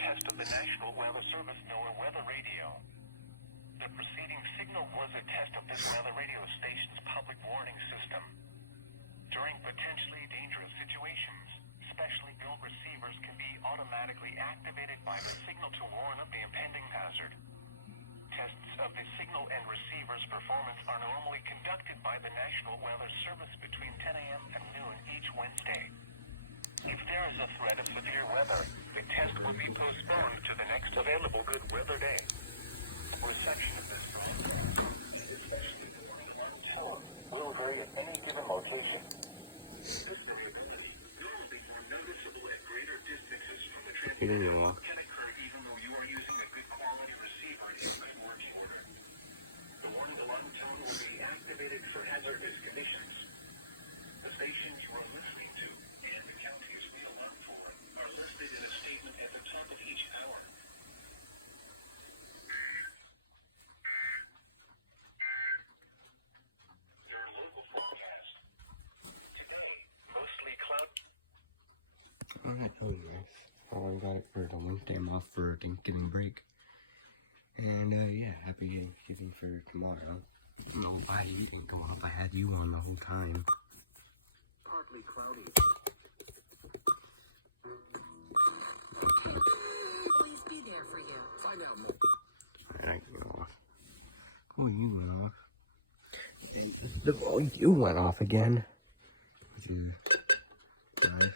test of the National Weather Service NOAA weather radio. The preceding signal was a test of this weather radio station's public warning system. During potentially dangerous situations, specially built receivers can be automatically activated by the signal to warn of the impending hazard. Tests of the signal and receiver's performance are normally conducted by the National Weather Service between 10 a.m. and noon each Wednesday. If there is a threat of severe weather, the test will be postponed to the next available good weather day. Reception of this program, especially the tone, will vary at any given location. This variability will be more noticeable at greater distances from the transmitter and can occur even though you are using a good quality receiver in good working order. The warning alarm tone will be activated for hazardous conditions. The stations you are listening to and the counties we alarm for are listed in a statement at the top of each hour. Your local forecast. Today, mostly cloud. Alright, that was nice. I got it for the Wednesday. I'm off for Thanksgiving break. And yeah, happy Thanksgiving for tomorrow. I don't know why you didn't go up. I had you on the whole time. Partly cloudy. Please be there for you. Find out more. Alright, I went off. Oh, you went off. Oh, you went off again. Which is nice.